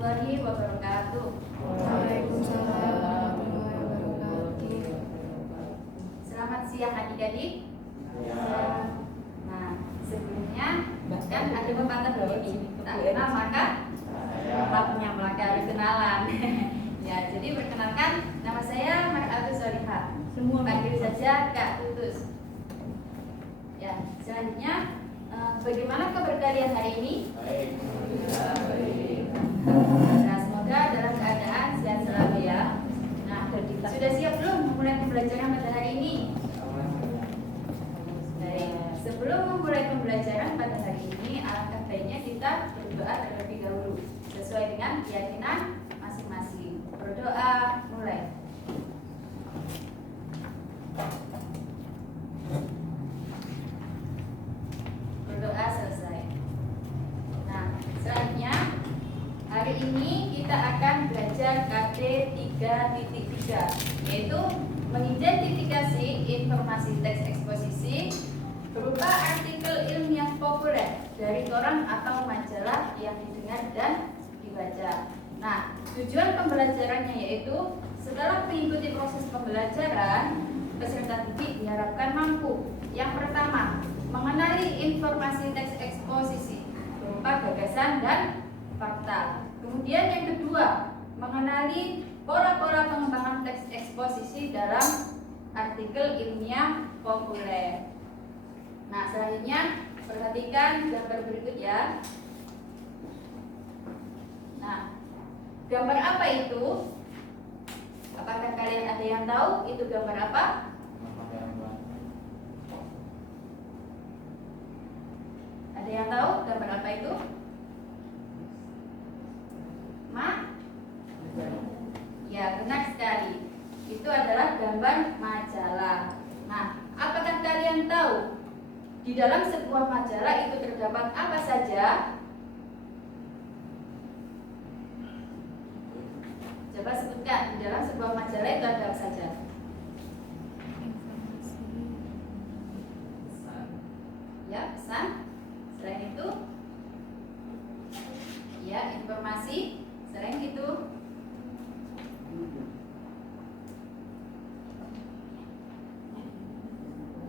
warahmatullahi wabarakatuh. Waalaikumsalam warahmatullahi wabarakatuh. Selamat siang adik-adik. Ya. Nah, sebelumnya kan ada pepatah begini, tak kenal maka harus kenalan. Ya, jadi perkenalkan, nama saya Mar'atus Solihah. Semua panggil saja Kak Tutus. Ya, selanjutnya bagaimana kabar kalian hari ini? Baik. Nah, semoga dalam keadaan sehat selalu ya. Nah, sudah siap belum memulai pembelajaran pada hari ini? Baik, sebelum memulai pembelajaran pada hari ini, alangkah baiknya kita berdoa terlebih dahulu sesuai dengan keyakinan masing-masing. Berdoa, mulai. Berdoa selesai. Nah, selanjutnya hari ini kita akan belajar KD 3.3, yaitu mengidentifikasi informasi teks eksposisi berupa artikel ilmiah populer dari koran atau majalah yang didengar dan dibaca. Nah, tujuan pembelajarannya yaitu setelah mengikuti proses pembelajaran, peserta didik diharapkan mampu. Yang pertama, mengenali informasi teks eksposisi berupa gagasan dan fakta. Kemudian yang kedua, mengenali pola-pola pengembangan teks eksposisi dalam artikel ilmiah populer. Nah, selanjutnya perhatikan gambar berikut ya. Nah, gambar apa itu? Apakah kalian ada yang tahu itu gambar apa? Ada yang tahu gambar apa itu? Ya, benar sekali. Itu adalah gambar majalah. Nah, apakah kalian tahu di dalam sebuah majalah itu terdapat apa saja? Coba sebutkan, di dalam sebuah majalah itu ada apa saja? Ya, pesan. Selain itu, ya, informasi. Selain itu,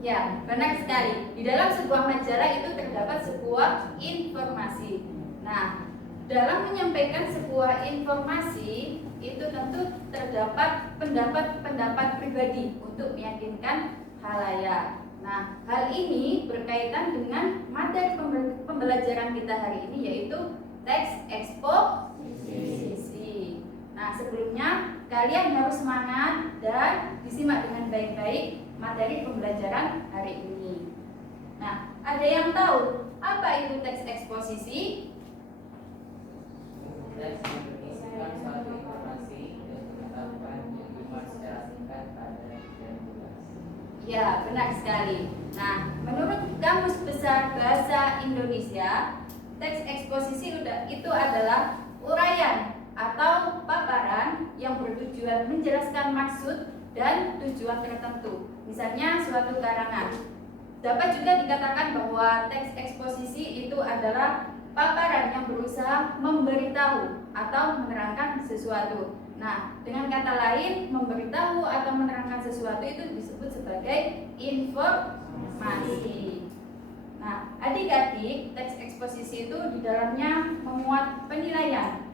ya, benar sekali. Di dalam sebuah majalah itu terdapat sebuah informasi. Nah, dalam menyampaikan sebuah informasi itu tentu terdapat pendapat-pendapat pribadi untuk meyakinkan khalayak. Nah, hal ini berkaitan dengan materi pembelajaran kita hari ini, yaitu teks eksposisi. Nah, sebelumnya kalian harus semangat dan disimak dengan baik-baik materi pembelajaran hari ini. Nah, ada yang tahu apa itu teks eksposisi? Teks berisikan suatu informasi dan pengetahuan yang dimuat secara singkat pada dan jelas. Ya, benar sekali. Nah, menurut Kamus Besar Bahasa Indonesia, teks eksposisi itu adalah uraian atau paparan yang bertujuan menjelaskan maksud dan tujuan tertentu. Misalnya suatu karangan. Dapat juga dikatakan bahwa teks eksposisi itu adalah paparan yang berusaha memberitahu atau menerangkan sesuatu. Nah, dengan kata lain, memberitahu atau menerangkan sesuatu itu disebut sebagai informasi. Nah, adik-adik, teks eksposisi itu di dalamnya memuat penilaian,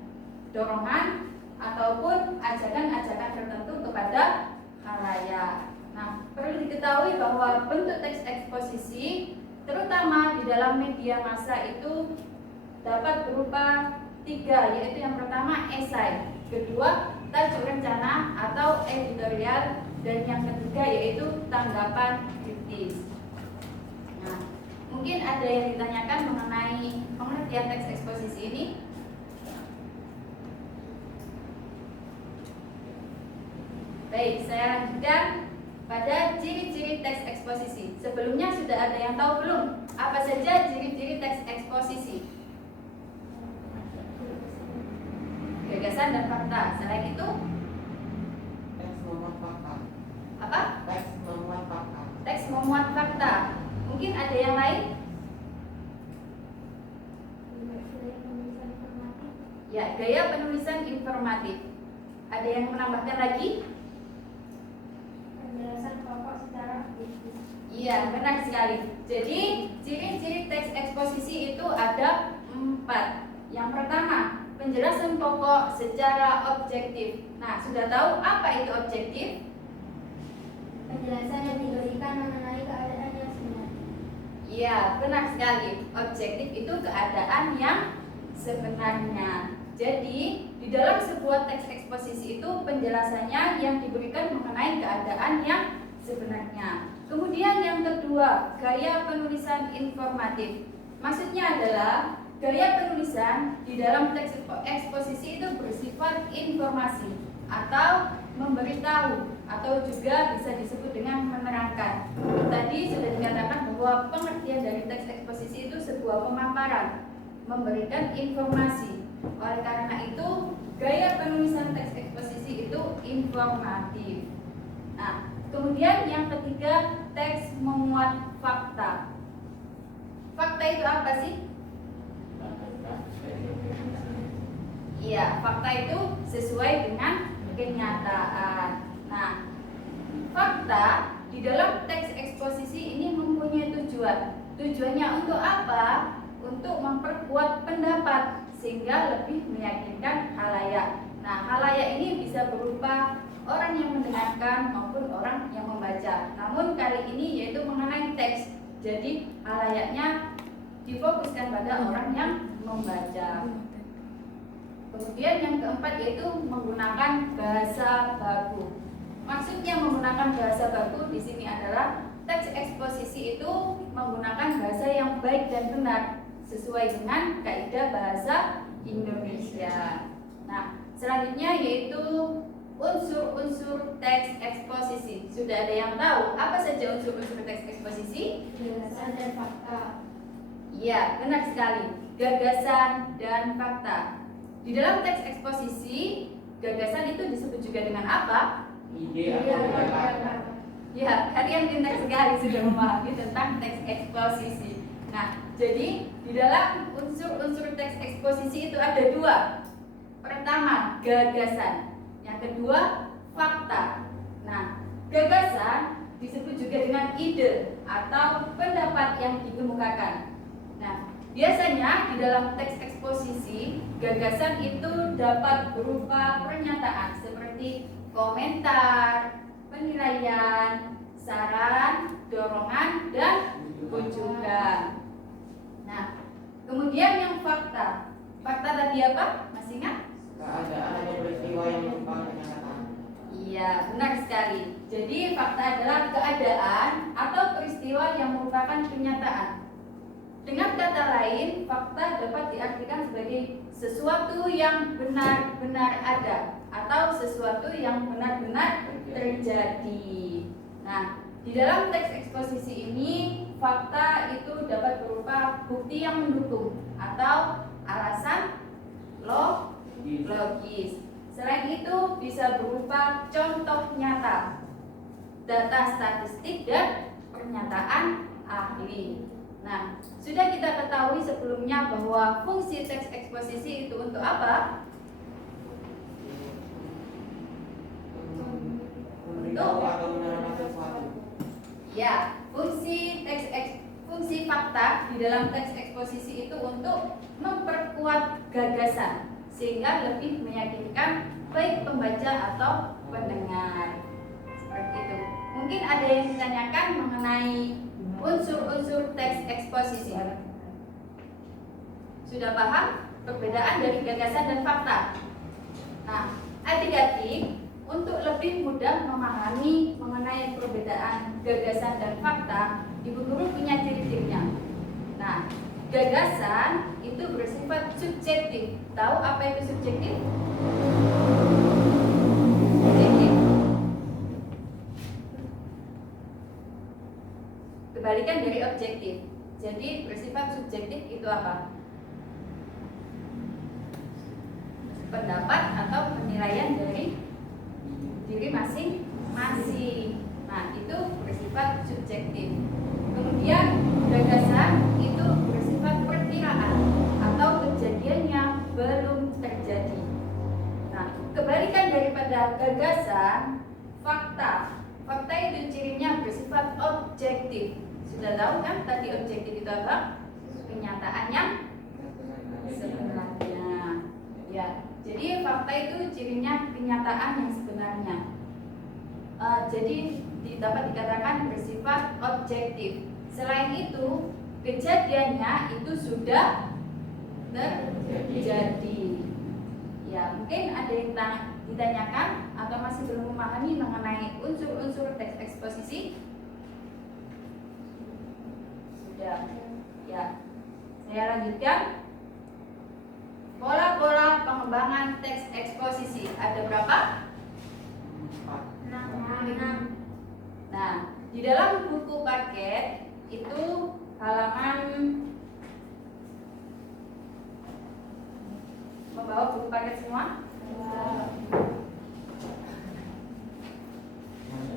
dorongan, ataupun ajakan-ajakan tertentu kepada khalayak. Nah, perlu diketahui bahwa bentuk teks eksposisi, terutama di dalam media massa itu dapat berupa 3, yaitu yang pertama esai, kedua tajuk rencana atau editorial, dan yang ketiga yaitu tanggapan kritis. Nah, mungkin ada yang ditanyakan mengenai pengertian teks eksposisi ini. Baik, saya lanjutkan pada ciri-ciri teks eksposisi. Sebelumnya sudah ada yang tahu belum? Apa saja ciri-ciri teks eksposisi? Gagasan dan fakta. Selain itu, Teks memuat fakta. apa? Teks memuat fakta. Teks memuat fakta. Mungkin ada yang lain? Ya, gaya penulisan informatif. Ada yang menambahkan lagi? Penjelasan pokok secara objektif. Iya, benar sekali. Jadi, ciri-ciri teks eksposisi itu ada 4. Yang pertama, penjelasan pokok secara objektif. Nah, sudah tahu apa itu objektif? Penjelasan yang diberikan mengenai keadaan yang sebenarnya. Iya, benar sekali. Objektif itu keadaan yang sebenarnya. Jadi, di dalam sebuah teks eksposisi itu penjelasannya yang diberikan mengenai keadaan yang sebenarnya. Kemudian yang kedua, gaya penulisan informatif. Maksudnya adalah gaya penulisan di dalam teks eksposisi itu bersifat informasi atau memberitahu atau juga bisa disebut dengan menerangkan. Tadi sudah dikatakan bahwa pengertian dari teks eksposisi itu sebuah pemaparan, memberikan informasi. Oleh karena itu, gaya penulisan teks eksposisi itu informatif. Nah, kemudian yang ketiga, teks memuat fakta. Fakta itu apa sih? Iya, fakta itu sesuai dengan kenyataan. Nah, fakta di dalam teks eksposisi ini mempunyai tujuan. Tujuannya untuk apa? Untuk memperkuat pendapat sehingga lebih meyakinkan khalayak. Nah, khalayak ini bisa berupa orang yang mendengarkan maupun orang yang membaca. Namun kali ini yaitu mengenai teks. Jadi khalayaknya difokuskan pada orang yang membaca. Kemudian yang keempat yaitu menggunakan bahasa baku. Maksudnya menggunakan bahasa baku di sini adalah teks eksposisi itu menggunakan bahasa yang baik dan benar sesuai dengan kaidah bahasa Indonesia. Nah, selanjutnya yaitu unsur-unsur teks eksposisi. Sudah ada yang tahu apa saja unsur-unsur teks eksposisi? Penjelasan dan fakta. Iya, benar sekali. Gagasan dan fakta. Di dalam teks eksposisi, gagasan itu disebut juga dengan apa? Ide atau gagasan. Ya, kalian pintar sekali sudah memahami tentang teks eksposisi. Nah, jadi di dalam unsur-unsur teks eksposisi itu ada 2. Pertama, gagasan. Yang kedua, fakta. Nah, gagasan disebut juga dengan ide atau pendapat yang dikemukakan. Nah, biasanya di dalam teks eksposisi, gagasan itu dapat berupa pernyataan seperti komentar, penilaian, saran, dorongan, dan kunjungan. Nah, kemudian yang fakta. Fakta tadi apa? Masih ingat? Keadaan atau peristiwa yang merupakan kenyataan. Iya, benar sekali. Jadi fakta adalah keadaan atau peristiwa yang merupakan kenyataan. Dengan kata lain, fakta dapat diartikan sebagai sesuatu yang benar-benar ada atau sesuatu yang benar-benar terjadi. Nah, di dalam teks eksposisi ini, fakta itu dapat berupa bukti yang mendukung atau alasan logis. Selain itu bisa berupa contoh nyata, data statistik dan pernyataan ahli. Nah, sudah kita ketahui sebelumnya bahwa fungsi teks eksposisi itu untuk apa? Memberitahu atau menerangkan sesuatu. Ya, fungsi fakta di dalam teks eksposisi itu untuk memperkuat gagasan sehingga lebih meyakinkan baik pembaca atau pendengar. Seperti itu. Mungkin ada yang ditanyakan mengenai unsur-unsur teks eksposisi. Sudah paham perbedaan dari gagasan dan fakta? Nah, adik-adik, untuk lebih mudah memahami mengenai perbedaan gagasan dan fakta, Ibu Guru punya ciri-cirinya. Nah, gagasan itu bersifat subjektif. Tahu apa itu subjektif? Subjektif. Kebalikan dari objektif. Jadi bersifat subjektif itu apa? Pendapat atau penilaian dari diri masing-masing. Nah, itu bersifat subjektif. Kemudian gagasan itu bersifat perkiraan atau kejadian yang belum terjadi. pada gagasan, fakta. Fakta itu cirinya bersifat objektif. Sudah tahu kan tadi objektif itu apa? Kenyataan yang sebenarnya. Ya, jadi fakta itu cirinya kenyataan yang sebenarnya. Jadi dapat dikatakan bersifat objektif. Selain itu, kejadiannya itu sudah terjadi. Ya, mungkin ada yang ditanyakan atau masih belum memahami mengenai unsur-unsur teks eksposisi? Sudah. Ya. Saya lanjutkan. Pola-pola pengembangan teks eksposisi ada berapa? 6. Nah, di dalam buku paket itu halaman, membawa buku paket semua?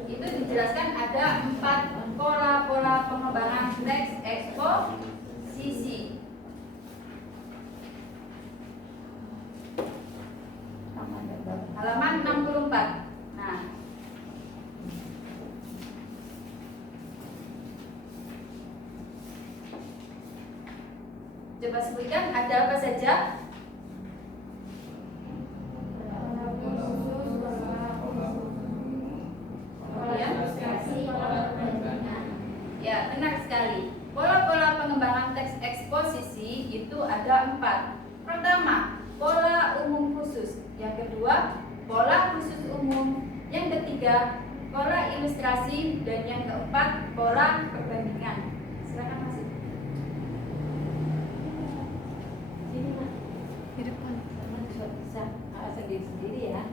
Itu dijelaskan ada 4 pola-pola pengembangan teks eksposisi. Halaman 64. Nah, coba sebutkan ada apa saja? Ya, benar sekali. Pola-pola pengembangan teks eksposisi itu ada 4. Pertama, pola umum khusus. Yang kedua, pola khusus umum. Yang ketiga, pola ilustrasi. Dan yang keempat, pola perbandingan. Silakan Mas. Sini Mas. Di depan. Bisa sendiri-sendiri ya.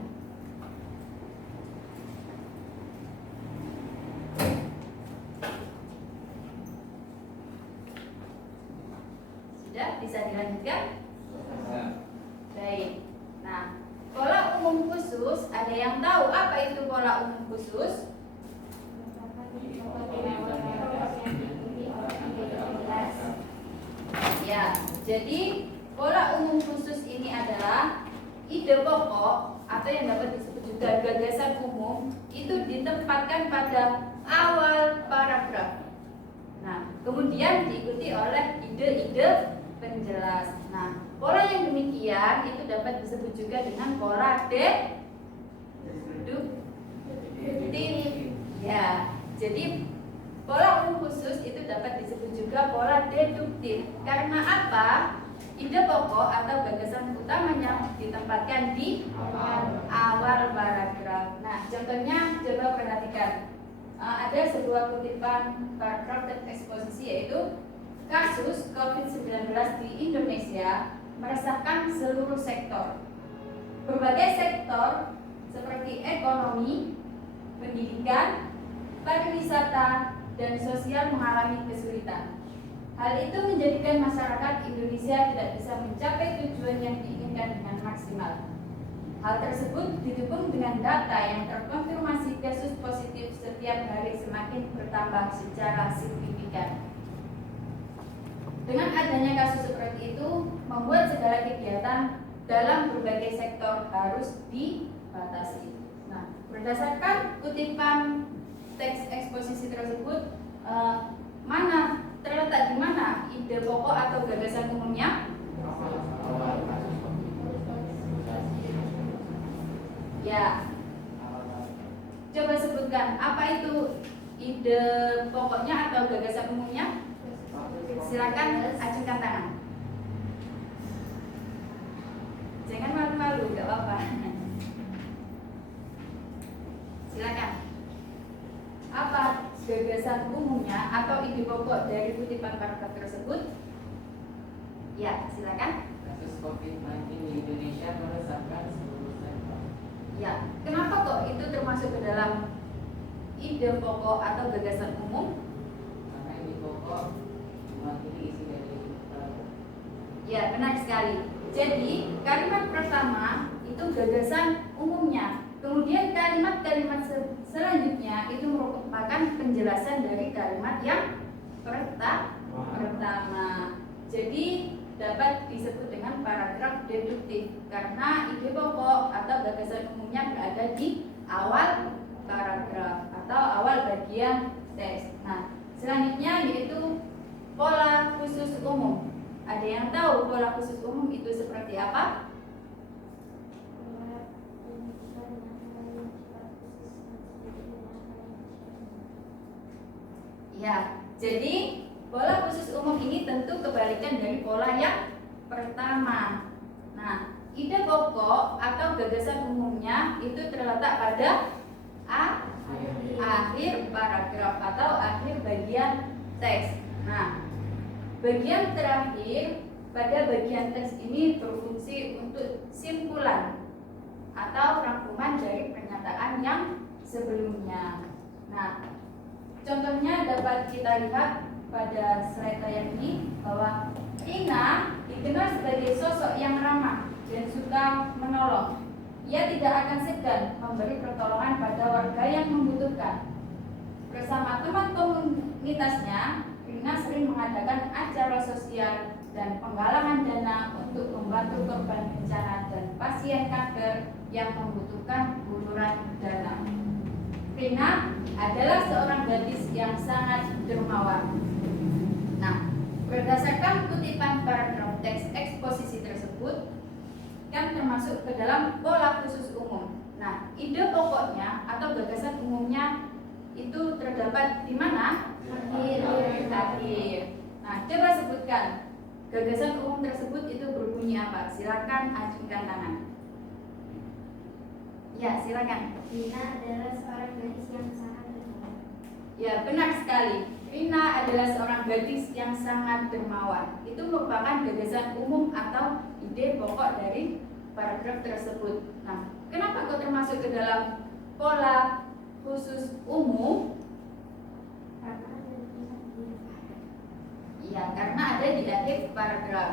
Sudah bisa dilanjutkan? Baik. Nah, pola umum khusus, ada yang tahu apa itu pola umum khusus? Ya, jadi pola umum khusus ini adalah ide pokok atau yang dapat disebut juga gagasan umum itu ditempatkan pada awal paragraf. Nah, kemudian diikuti oleh ide-ide penjelas. Nah, pola yang demikian itu dapat disebut juga dengan pola deduktif. Ya, jadi pola umum khusus itu dapat disebut juga pola deduktif. Karena apa? Ide pokok atau gagasan utamanya ditempatkan di awal paragraf. Nah, contohnya coba perhatikan. Ada sebuah kutipan paragraf teks eksposisi yaitu kasus COVID-19 di Indonesia meresahkan seluruh sektor. Berbagai sektor seperti ekonomi, pendidikan, pariwisata, dan sosial mengalami kesulitan. Hal itu menjadikan masyarakat Indonesia tidak bisa mencapai tujuan yang diinginkan dengan maksimal. Hal tersebut didukung dengan data yang terkonfirmasi kasus positif setiap hari semakin bertambah secara signifikan. Dengan adanya kasus seperti itu, membuat segala kegiatan dalam berbagai sektor harus dibatasi. Nah, berdasarkan kutipan teks eksposisi tersebut, terletak di mana ide pokok atau gagasan umumnya? Ya, coba sebutkan apa itu ide pokoknya atau gagasan umumnya? Silakan ajukan tangan. Jangan malu-malu, gak apa-apa. Silakan. Apa gagasan umumnya atau ide pokok dari kutipan paragraf tersebut? Ya, silakan. Kasus COVID-19 di Indonesia meresahkan seluruh sektor. Ya, kenapa kok itu termasuk ke dalam ide pokok atau gagasan umum? Karena ide pokok mewakili isi dari paragraf. Ya, benar sekali. Jadi, kalimat pertama itu gagasan umumnya. Kemudian kalimat-kalimat selanjutnya itu merupakan penjelasan dari kalimat yang pertama. Jadi dapat disebut dengan paragraf deduktif karena ide pokok atau gagasan umumnya berada di awal paragraf atau awal bagian teks. Nah, selanjutnya yaitu pola khusus umum. Ada yang tahu pola khusus umum itu seperti apa? Ya, jadi pola khusus umum ini tentu kebalikan dari pola yang pertama. Nah, ide pokok atau gagasan umumnya itu terletak pada akhir paragraf atau akhir bagian teks. Nah, bagian terakhir pada bagian teks ini berfungsi untuk simpulan atau rangkuman dari pernyataan yang sebelumnya. Nah, contohnya dapat kita lihat pada slide layar ini bahwa Rina dikenal sebagai sosok yang ramah dan suka menolong. Ia tidak akan segan memberi pertolongan pada warga yang membutuhkan. Bersama teman komunitasnya, Rina sering mengadakan acara sosial dan penggalangan dana untuk membantu korban bencana dan pasien kanker yang membutuhkan uluran dana. Rina adalah seorang gadis yang sangat dermawan. Nah, berdasarkan kutipan paragraf teks eksposisi tersebut kan termasuk ke dalam pola khusus umum. Nah, ide pokoknya atau gagasan umumnya itu terdapat di mana? Akhir. Nah, coba sebutkan gagasan umum tersebut itu berbunyi apa? Silakan ajukan tangan. Ya, silakan. Rina adalah seorang gadis yang sangat dermawan. Ya, benar sekali. Rina adalah seorang gadis yang sangat dermawan. Itu merupakan gagasan umum atau ide pokok dari paragraf tersebut. Nah, kenapa kok termasuk ke dalam pola khusus umum? Karena ada di Iya, karena ada di akhir paragraf.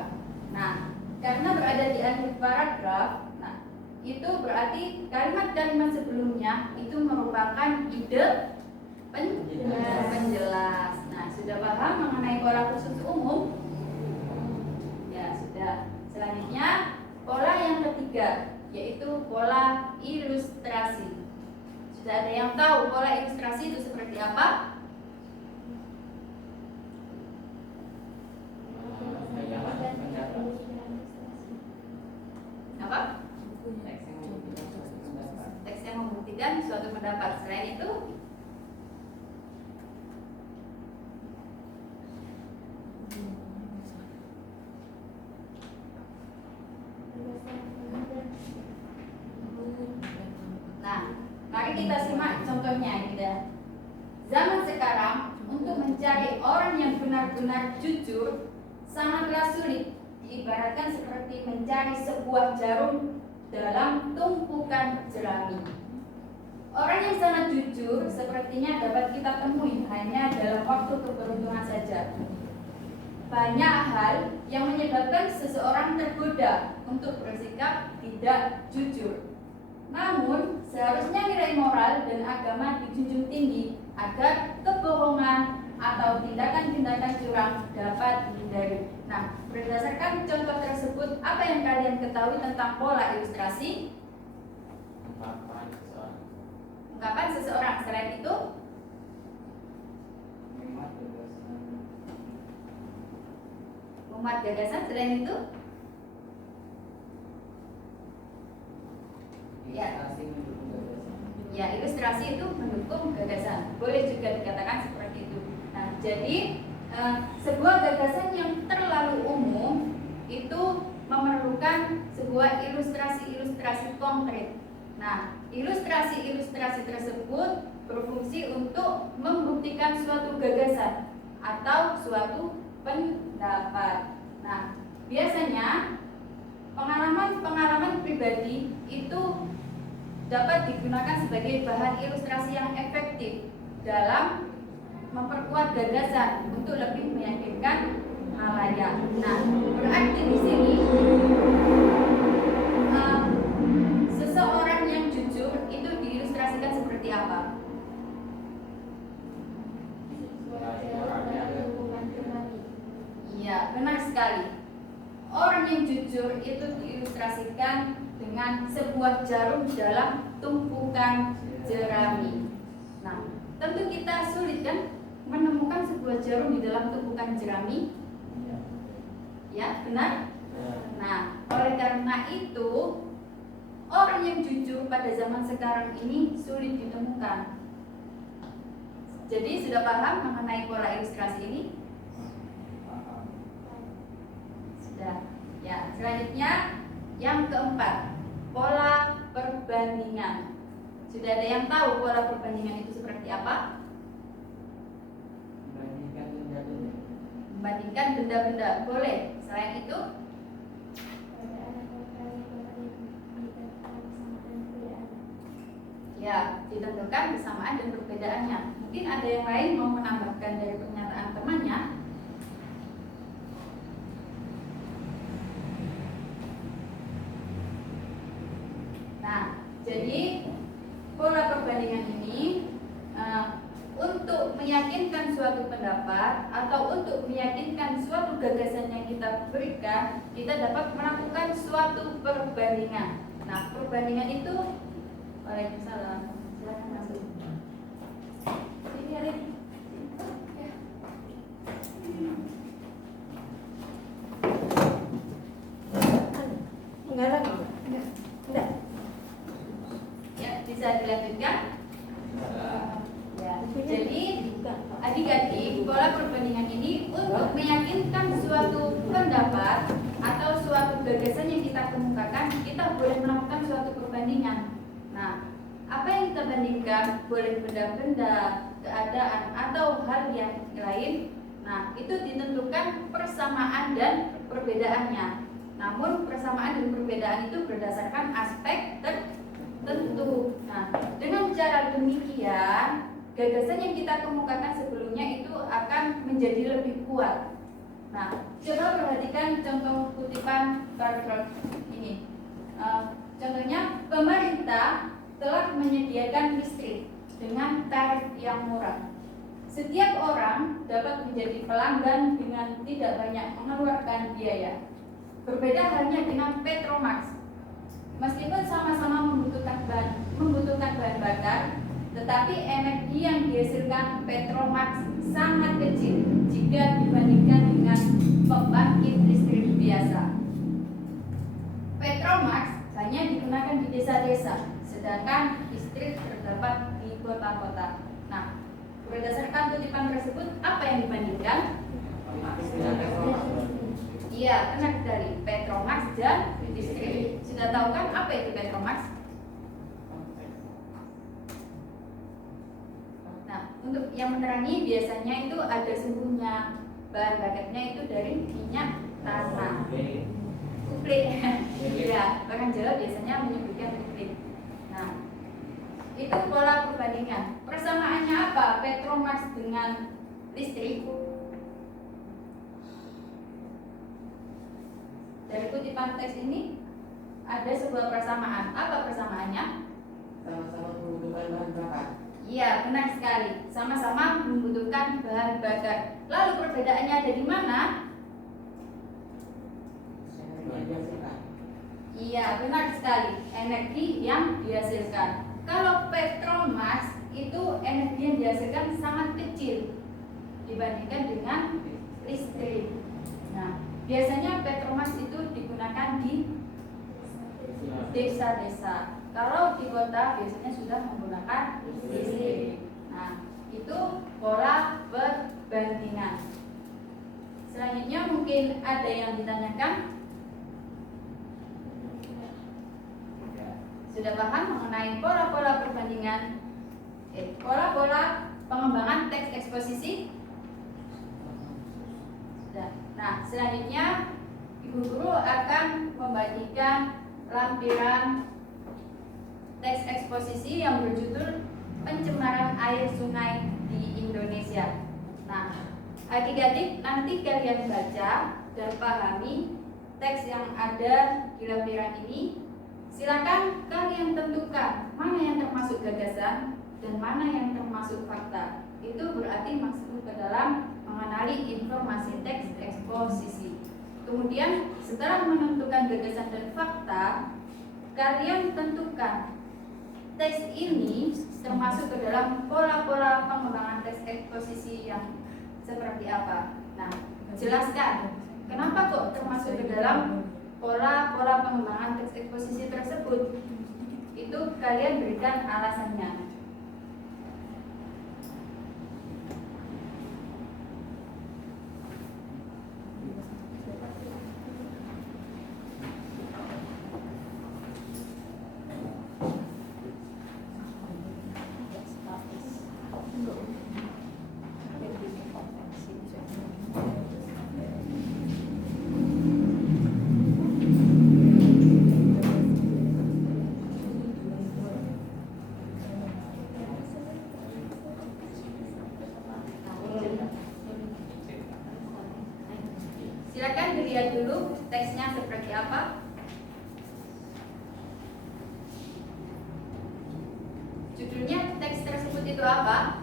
Nah, karena berada di akhir paragraf, nah itu berarti kalimat-kalimat sebelumnya itu merupakan ide penjelas. Nah, sudah paham mengenai pola khusus umum? Ya, sudah. Selanjutnya, pola yang ketiga yaitu pola ilustrasi. Sudah ada yang tahu pola ilustrasi itu seperti apa? Apa? Teks yang membuktikan suatu pendapat. Selain itu, nah, mari kita simak contohnya gitu. Zaman sekarang untuk mencari orang yang benar-benar jujur sangatlah sulit. Diibaratkan seperti mencari sebuah jarum dalam tumpukan jerami. Orang yang sangat jujur sepertinya dapat kita temui hanya dalam waktu keberuntungan saja. Banyak hal yang menyebabkan seseorang tergoda untuk bersikap tidak jujur. Namun, seharusnya nilai moral dan agama dijunjung tinggi agar kebohongan atau tindakan-tindakan curang dapat dihindari. Nah, berdasarkan contoh tersebut, apa yang kalian ketahui tentang pola ilustrasi? Ungkapan seseorang. Selain itu, memuat gagasan. Selain itu, ya, ilustrasi itu mendukung gagasan. Boleh juga dikatakan seperti itu. Nah, jadi sebuah gagasan yang terlalu umum itu memerlukan sebuah ilustrasi-ilustrasi konkret. Nah, ilustrasi-ilustrasi tersebut berfungsi untuk membuktikan suatu gagasan atau suatu pendapat. Nah, biasanya pengalaman pribadi itu dapat digunakan sebagai bahan ilustrasi yang efektif dalam memperkuat gagasan untuk lebih meyakinkan halayak. Nah, berarti di sini seseorang yang jujur itu diilustrasikan seperti apa? Iya, benar sekali. jujur itu diilustrasikan dengan sebuah jarum dalam tumpukan jerami. Nah, tentu kita sulit kan menemukan sebuah jarum di dalam tumpukan jerami? Ya, benar? Nah, oleh karena itu orang yang jujur pada zaman sekarang ini sulit ditemukan. Jadi sudah paham mengenai pola ilustrasi ini? Sudah. Ya, selanjutnya yang keempat, pola perbandingan. Sudah ada yang tahu pola perbandingan itu seperti apa? Membandingkan benda-benda. Membandingkan benda-benda. Boleh. Selain itu, ya, ditentukan kesamaan dan perbedaannya. Mungkin ada yang lain mau menambahkan dari pernyataan temannya. Nah, jadi pola perbandingan ini untuk meyakinkan suatu pendapat atau untuk meyakinkan suatu gagasan yang kita berikan, kita dapat melakukan suatu perbandingan. Nah, perbandingan itu, waalaikumsalam, silakan masuk. Sini Alin. Ya. Enggak. Ya, bisa dilanjutkan. Ya, jadi adik-adik, pola perbandingan ini untuk meyakinkan suatu pendapat atau suatu gagasan yang kita kemukakan, kita boleh melakukan suatu perbandingan. Nah, apa yang kita bandingkan? Boleh benda-benda, keadaan, atau hal yang lain. Nah, itu ditentukan persamaan dan perbedaannya. Namun persamaan dan perbedaan itu berdasarkan aspek tertentu. Nah, dengan cara demikian, gagasan yang kita kemukakan sebelumnya itu akan menjadi lebih kuat. Nah, coba perhatikan contoh kutipan paragraf ini. Contohnya, pemerintah telah menyediakan listrik dengan tarif yang murah. Setiap orang dapat menjadi pelanggan dengan tidak banyak mengeluarkan biaya. Berbeda halnya dengan Petromax. Meskipun sama-sama membutuhkan bahan bakar, tetapi energi yang dihasilkan Petromax sangat kecil jika dibandingkan dengan pembangkit listrik biasa. Petromax hanya digunakan di desa-desa, sedangkan listrik terdapat di kota-kota. Nah, berdasarkan kutipan tersebut, apa yang dibandingkan? Iya, benar sekali. Petromax dan listrik. Sudah tahu kan apa itu Petromax? Nah, untuk yang menerangi biasanya itu ada sumbunya. Bahan bakarnya itu dari minyak tanah. Kuplit. Ya, orang Jawa biasanya menyebutkan kuplit. Nah, itu pola perbandingan. Persamaannya apa? Petromax dengan listrik. Dari kutipan teks ini ada sebuah persamaan. Apa persamaannya? Sama-sama membutuhkan bahan bakar. Iya, benar sekali. Sama-sama membutuhkan bahan bakar. Lalu perbedaannya ada di mana? Iya, benar sekali. Energi yang dihasilkan. Kalau Petromax itu energi yang dihasilkan sangat kecil dibandingkan dengan listrik. Nah, biasanya Petromax itu digunakan di desa-desa. Kalau di kota biasanya sudah menggunakan listrik. Nah, itu pola perbandingan. Selanjutnya mungkin ada yang ditanyakan. Sudah paham mengenai pola-pola perbandingan? Pola-pola pengembangan teks eksposisi? Sudah. Nah, selanjutnya Ibu Guru akan membagikan lampiran teks eksposisi yang berjudul Pencemaran Air Sungai di Indonesia. Nah, adik-adik nanti kalian baca dan pahami teks yang ada di lampiran ini. Silakan kalian tentukan mana yang termasuk gagasan dan mana yang termasuk fakta. Itu berarti masuk ke dalam mengenali informasi teks eksposisi. Kemudian setelah menentukan gagasan dan fakta, kalian tentukan teks ini termasuk ke dalam pola-pola pengembangan teks eksposisi yang seperti apa. Nah, jelaskan kenapa kok termasuk ke dalam pola-pola pengembangan teks eksposisi tersebut. Itu kalian berikan alasannya. Silakan dilihat dulu teksnya seperti apa. Judulnya teks tersebut itu apa?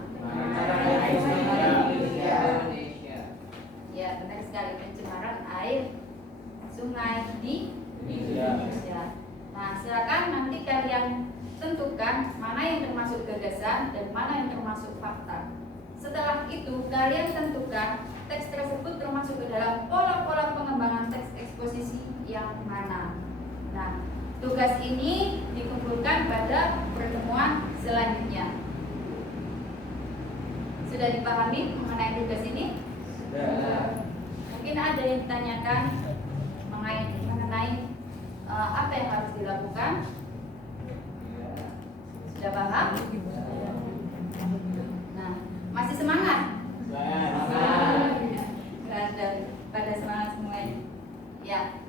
Ya, benar sekali, pencemaran air sungai di Indonesia. Nah, silakan nanti kalian tentukan mana yang termasuk gagasan dan mana yang termasuk fakta. Setelah itu kalian tentukan teks tersebut termasuk ke dalam pola-pola pengembangan teks eksposisi yang mana. Nah, tugas ini dikumpulkan pada pertemuan selanjutnya. Sudah dipahami mengenai tugas ini? Sudah. Mungkin ada yang ditanyakan mengenai apa yang harus dilakukan. Sudah paham? Nah, masih semangat? Pada semangat semuanya. Ya,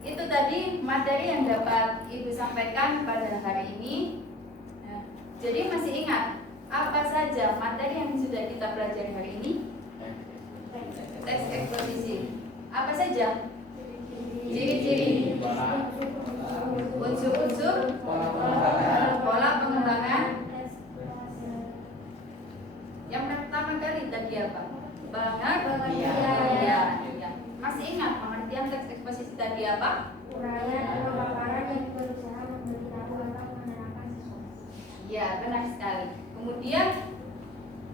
itu tadi materi yang dapat Ibu sampaikan pada hari ini. Nah, jadi masih ingat apa saja materi yang sudah kita pelajari hari ini? Teks eksposisi. Apa saja? Ciri-ciri, unsur-unsur, pola pengembangan. Yang pertama kali tadi apa? Ya. Masih ingat pengertian teks eksposisi tadi apa? Uraian atau paparan yang berusaha memberitahu atau menerangkan sesuatu. Ya, benar sekali. Kemudian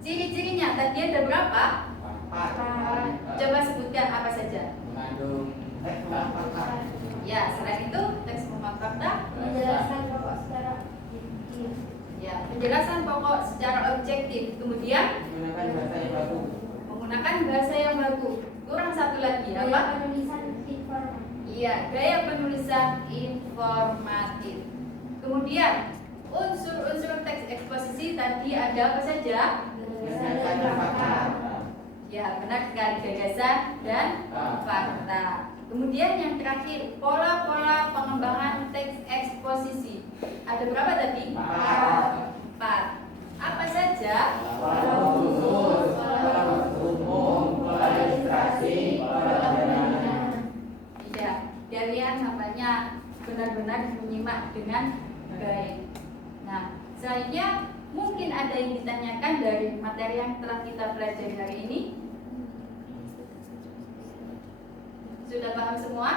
ciri-cirinya tadi ada berapa? Coba sebutkan apa saja. Ya, selain itu teks memuat fakta. Menjelaskan pokok secara objektif. Ya, penjelasan pokok secara objektif. Kemudian menggunakan bahasa yang baku. Kurang satu lagi Gaya apa? penulisan informatif. Iya, gaya penulisan informatif. Kemudian unsur-unsur teks eksposisi tadi ada apa saja? Gagasan dan fakta. Ya, benar sekali, gagasan dan fakta. Kemudian yang terakhir, pola-pola pengembangan teks eksposisi. Ada berapa tadi? 4. Apa saja? Ya, kalian nampaknya benar-benar menyimak dengan baik. Nah, selanjutnya mungkin ada yang ditanyakan dari materi yang telah kita pelajari hari ini. Sudah paham semua?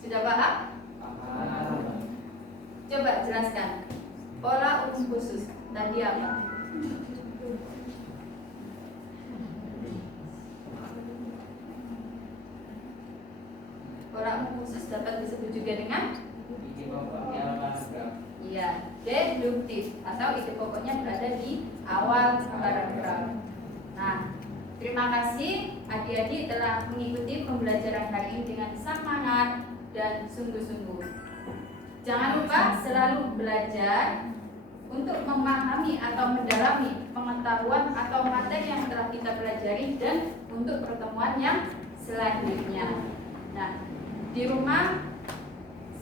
Sudah paham? Coba jelaskan. Pola umum khusus tadi apa? Pola umum khusus dapat disebut juga dengan iya, deduktif atau ide pokoknya berada di awal paragraf. Nah, terima kasih adik-adik telah mengikuti pembelajaran hari ini dengan semangat dan sungguh-sungguh. Jangan lupa selalu belajar untuk memahami atau mendalami pengetahuan atau materi yang telah kita pelajari dan untuk pertemuan yang selanjutnya. Nah, di rumah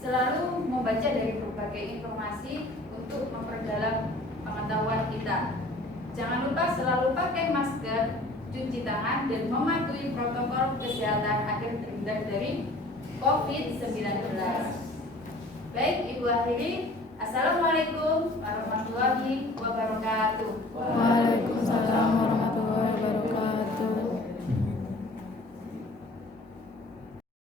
selalu membaca dari berbagai informasi untuk memperdalam pengetahuan kita. Jangan lupa selalu pakai masker, cuci tangan, dan mematuhi protokol kesehatan agar terhindar dari COVID-19. Baik, Ibu akhiri. Assalamualaikum